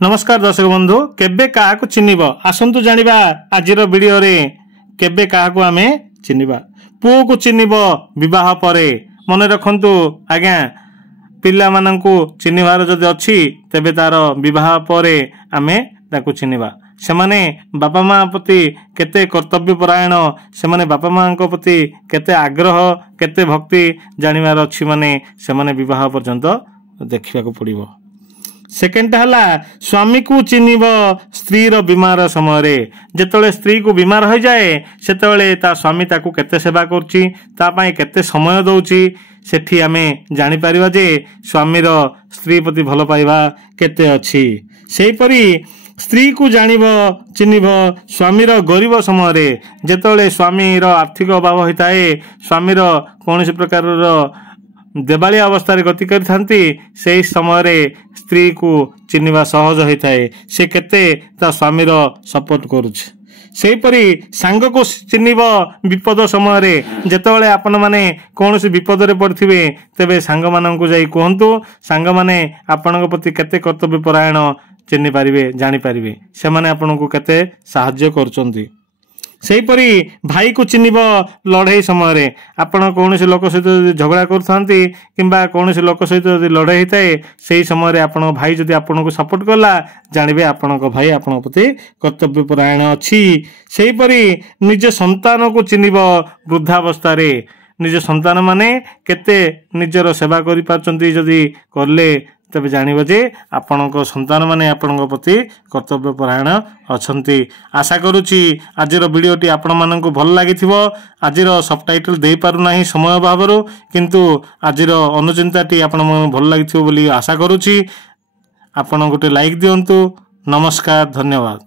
नमस्कार दर्शक बंधु केबे काहाकू चिन्हिब आसंतु जानिबा आजिर वीडियो रे केबे काहाकू आमे चिन्हिबा पुओ को चिन्हिब विवाह परे मन रखंतु आज्ञा पिला माननकू चिन्हिबार जदि अछि तेबे तार विवाह परे आमे ताकू चिन्हिबा सेमाने बापा माँ प्रति केते कर्तव्य परायण सेमाने बापा माँ प्रति केते आग्रह केते भक्ति जानिबार अछि माने सेमाने विवाह पर्यंत देखिबा को पड़िबो। सेकेंड हला स्वामी को चिन्हिब स्त्री रो बीमार समय रे जेतले स्त्री को बीमार हो जाए सेतले ता स्वामी ताकू केते सेवा करछि ता पई केते समय दउछि सेठी आमे जानि परिबा जे स्वामी रो स्त्री प्रति भलो पाइबा केते अछि। सेही परी स्त्री को जानिब चिन्हिब स्वामी रो गरीब समय रे जेतले स्वामी रो आर्थिक अभाव होइताए स्वामी रो कोनोसी प्रकार रो देवाली अवस्था गति करथांती से समय रे स्त्री को चिन्हिबा सहज होता है से केते ता स्वामी रो सपोर्ट करूछ। सेही परी सांग को चिन्हिब विपद समय रे जेतले आपन माने कोनोसी विपद रे पड़थिबे तेबे सांग मानन को जाई कहंतु सांग माने आपन प्रति केते कर्तव्य परायण चिन्हि पारिबे जानि पारिबे से माने आपन को केते सहाय्य करचंती। सेही परी भाई को चिन्हिब लड़ाई समय रे आपण कोनोसी लोक सहित झगड़ा करथांती किंबा कोनोसी लोक सहित लड़ाई होताए सेही समय रे आपण भाई जदि आपण को सपोर्ट करला जानिबे आपण को भाई आपण प्रति कर्तव्य परायण अछि। सेही परी निज संतान को चिन्हिब वृद्धावस्था रे निज संतान माने केते निजर सेवा करि पाचंती जदि करले तबे जानिबो जे आपणक संतान माने आपणक प्रति कर्तव्य परायण अछंती। आशा करूची आजिर वीडियोटी आपण माननकु भल लागिथिबो। आजिर सबटाइटल देई पारु नाही समय भाबरो किंतु आजिर अनुचिंताटी आपण मन भल लागिथिबो बोली आशा करूची। आपण गोटे लाइक दियंतु। नमस्कार, धन्यवाद।